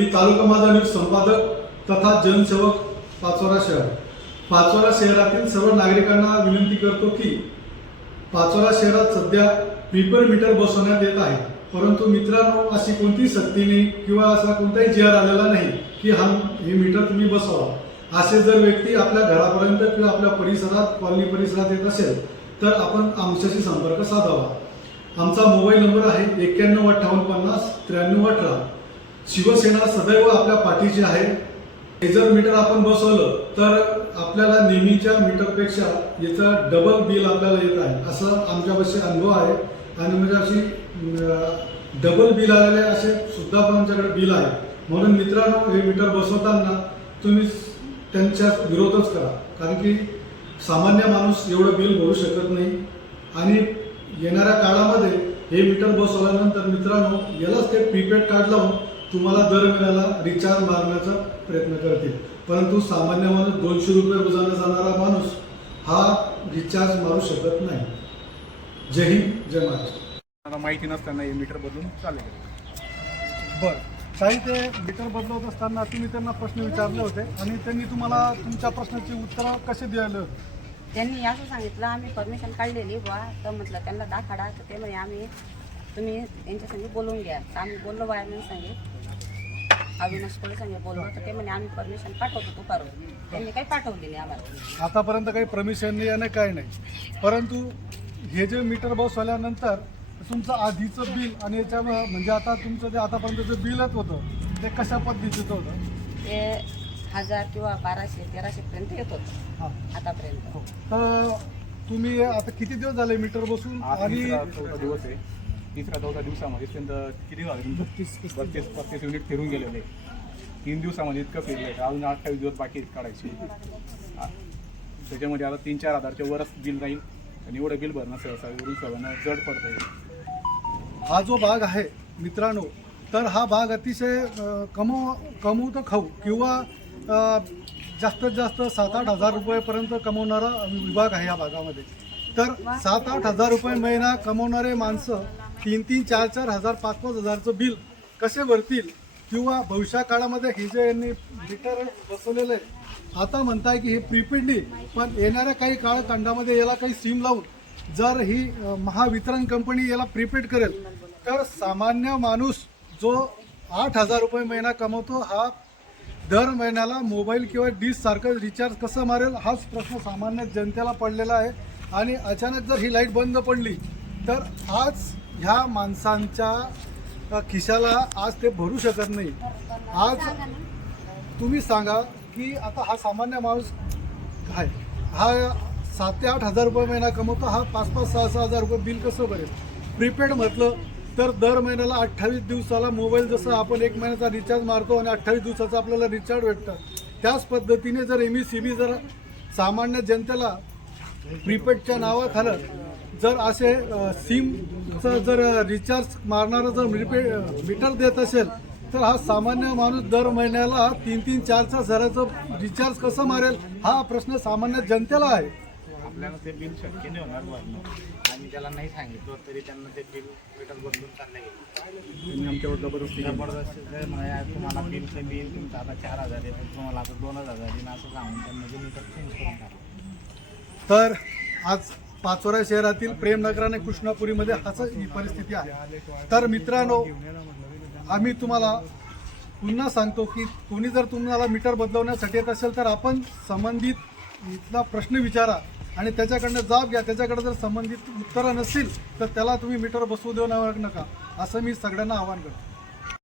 मी तालुका माझा न्यूज संपादक तथा जनसेवक पाचोरा शहर. पाचोरा शहरातील सर्व नागरिकांना विनंती करतो की पाचोरा शहरात सध्या प्रीपेड मीटर बसवण्यात येत आहे. परंतु मित्रांनो अशी कोणतीही सक्ती नाही किंवा असा कोणताही जिहार आलेला नाही की हा हे मीटर तुम्ही बसवा. असे जर व्यक्ती आपल्या घरापर्यंत किंवा आपल्या परिसरात कॉलनी परिसरात येत असेल तर आपण आमच्याशी संपर्क साधावा. आमचा मोबाईल नंबर आहे एक्क्याण्णव अठ्ठावन्न पन्नास त्र्याण्णव अठरा. शिवसेना सदैव आपल्या पाठीची आहे. हे जर मीटर आपण बसवलं तर आपल्याला नेहमीच्या मीटरपेक्षा याचं डबल बिल आपल्याला येत आहे. असं आमच्यापाशी अनुभव आहे. आणि म्हणजे अशी डबल बिल आलेले असे सुद्धा पण आमच्याकडे बिल आहे. म्हणून मित्रांनो हे मीटर बसवताना तुम्ही त्यांच्या विरोधच करा. कारण की सामान्य माणूस एवढं बिल भरू शकत नाही. आणि येणाऱ्या काळामध्ये हे मीटर बसवल्यानंतर मित्रांनो यालाच ते प्रीपेड कार्ड लावून तुम्हाला दर महिन्याला रिचार्ज मारण्याचा प्रयत्न करतील. परंतु सामान्य माणूस दोनशे रुपये रोजानं जाणारा माणूस हा रिचार्ज मारू शकत नाही. जय हिंद जय महाराष्ट्र. माहिती नसताना हे मीटर बदलून चालेल. बरं. काही ते मीटर बदलवत असताना तुम्ही त्यांना प्रश्न विचारले होते आणि त्यांनी तुम्हाला तुमच्या प्रश्नाची उत्तरं कसे द्यायला होते? त्यांनी असं सांगितलं आम्ही परमिशन काढलेली बा तर म्हटलं त्यांना दाखाडा तर ते म्हणे आम्ही तुम्ही यांच्या संगे बोलवून घ्या. तर आम्ही बोललो बाहेर सांगे अविनाश कोळे संगे बोललो तर ते म्हणे आम्ही परमिशन पाठवतो दुपारून त्यांनी काही पाठवली नाही आम्हाला. आतापर्यंत काही परमिशन नाही आणि काही नाही. परंतु हे जे मीटर बसवल्यानंतर तुमचं आधीचं बिल आणि याच्या म्हणजे आता तुमचं जे आतापर्यंत जे बिलच होतं ते कशा पद्धतीचं होतं? ते हजार किंवा बाराशे तेराशे पर्यंत येत होतं. हां. आतापर्यंत. हो. तर तुम्ही आता किती दिवस झाले मीटर बसून? आणि दिवस आहे. तिसऱ्या चौथ्या दिवसामध्ये त्यांचं किती झालं? तुमचं बत्तीस पस्तीस युनिट फिरून गेलेले. तीन दिवसामध्ये इतकं फिरलं आहे अजून अठ्ठावीस दिवस बाकी काढायचे. त्याच्यामध्ये आता तीन चार हजारच्या वरच बिल राहील. आणि एवढं बिल भरणं सहसा एवढून सर्वांना जड पडतं आहे हा जो भाग आहे मित्रांनो तर हा भाग अतिशय कमव कमवू तर खाऊ किंवा जास्तीत जास्त सात आठ हजार रुपयेपर्यंत कमवणारा विभाग आहे या भागामध्ये. तर सात आठ हजार रुपये महिना कमवणारे माणसं तीन तीन चार चार हजार पाच पाच हजारचं बिल कसे भरतील? किंवा भविष्या काळामध्ये हे जे यांनी मीटर बसवलेलं आहे आता म्हणताय की हे प्रीपेड पण येणाऱ्या काही काळखंडामध्ये याला काही सिम लावून जर ही महावितरण कंपनी याला प्रीपेड करेल तर सामान्य माणूस जो आठ हजार रुपये महिना कमवतो हा दर महिन्याला मोबाईल किंवा डिश सारखं रिचार्ज कसं मारेल हाच प्रश्न सामान्य जनतेला पडलेला आहे. आणि अचानक जर ही लाइट बंद पडली तर आज ह्या माणसांच्या खिशाला आज ते भरू शकत नाही. आज तुम्ही सांगा की आता हा सामान्य माणूस आहे. हा सात ते आठ हजार रुपये महिना कमवतो हा पाच पाच सहा सहा हजार रुपये बिल कसं भरेल? प्रीपेड म्हटलं तर दर महिन्याला अठ्ठावीस दिवसाला मोबाईल जसं आपण एक महिन्याचा रिचार्ज मारतो आणि अठ्ठावीस दिवसाचा आपल्याला रिचार्ज भेटतं. त्याच पद्धतीने जर एम ई सी बी जर सामान्य जनतेला प्रीपेडच्या नावाखालं जर असे सिमचं जर रिचार्ज मारणारं जर प्रीपेड मीटर देत असेल तर हा सामान्य माणूस दर महिन्याला तीन तीन चार चार हजाराचं रिचार्ज कसं मारेल हा प्रश्न सामान्य जनतेला आहे. आपल्याला ते बिल शक्य नाही होणार भरणं आणि त्याला नाही सांगितलं तरी त्यांना ते बिल मीटर बदलून चाललं गेलं त्यांनी आमच्यावर जबरदस्ती जर तुम्हाला बिल कमी येईल तुमचं आता चार हजार आहे तुम्हाला आता दोन हजार येईल असं सांगून त्यांना ते मीटर चेंज करून टाकलं. तर आज पाचोरा शहरातील प्रेमनगर आणि कृष्णापुरीमध्ये हाच ही परिस्थिती आहे. तर मित्रांनो आम्ही तुम्हाला पुन्हा सांगतो की कोणी जर तुम्हाला मीटर बदलवण्यासाठी येत असेल तर आपण संबंधित इथला प्रश्न विचारा आणि त्याच्याकडनं जाब घ्या. त्याच्याकडे जर संबंधित उत्तरं नसतील तर त्याला तुम्ही मीटर बसवू देऊ नका. असं मी सगळ्यांना आवाहन करतो.